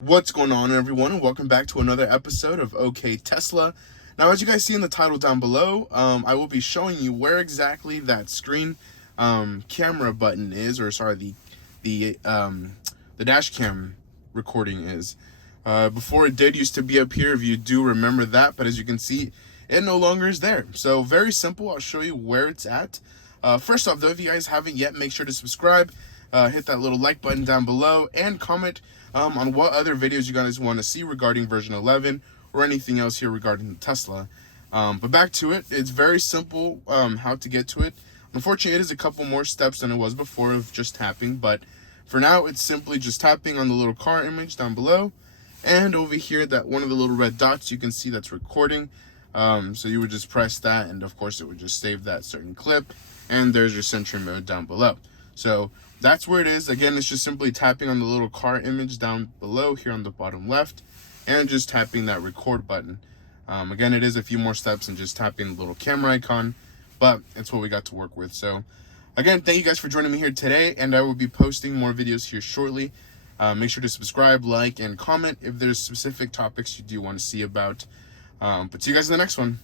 What's going on, everyone, and welcome back to another episode of OK Tesla. Now, as you guys see in the title down below, I will be showing you where exactly that screen camera button is, or sorry, the dash cam recording is. Before it did used to be up here, if you do remember that, but as you can see, it no longer is there. So very simple. I'll show you where it's at. First off, though, if you guys haven't yet, make sure to subscribe, hit that little like button down below, and comment on what other videos you guys want to see regarding version 11 or anything else here regarding the Tesla. But back to it, it's very simple how to get to it. Unfortunately, it is a couple more steps than it was before of just tapping, but for now, it's simply just tapping on the little car image down below, and over here, that one of the little red dots, you can see that's recording. So you would just press that, and of course, it would just save that certain clip, and there's your sentry mode down below. So that's where it is. Again, it's just simply tapping on the little car image down below here on the bottom left, and just tapping that record button. Again, it is a few more steps than just tapping the little camera icon, but it's what we got to work with. So again, thank you guys for joining me here today, and I will be posting more videos here shortly. Make sure to subscribe, like, and comment if there's specific topics you do want to see about. But see you guys in the next one.